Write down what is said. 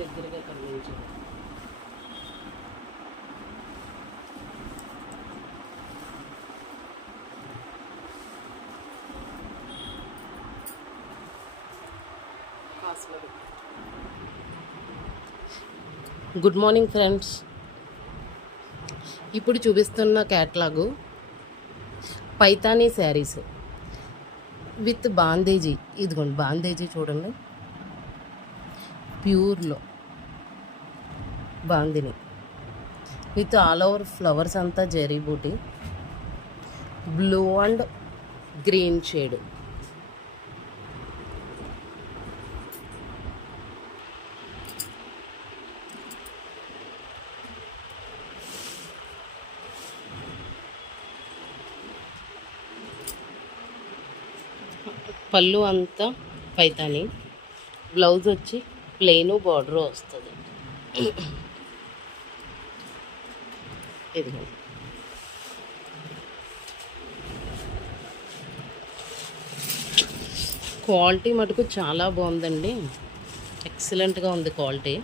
దగ్గరగా కనిపించారు. Good morning friends. ఇప్పుడు చూపిస్తున్న catalogue Paithani saris with bandhej. ఇదిగోండి బాందేజీ చూడండి, ప్యూర్లో bandhini with all over flowers అంతా zari buti, blue and green shade. పళ్ళు అంతా పైతాని, బ్లౌజ్ వచ్చి ప్లెయిన్ బార్డర్ వస్తుంది. ఇది క్వాలిటీ మటుకు చాలా బాగుందండి, ఎక్సలెంట్గా ఉంది క్వాలిటీ.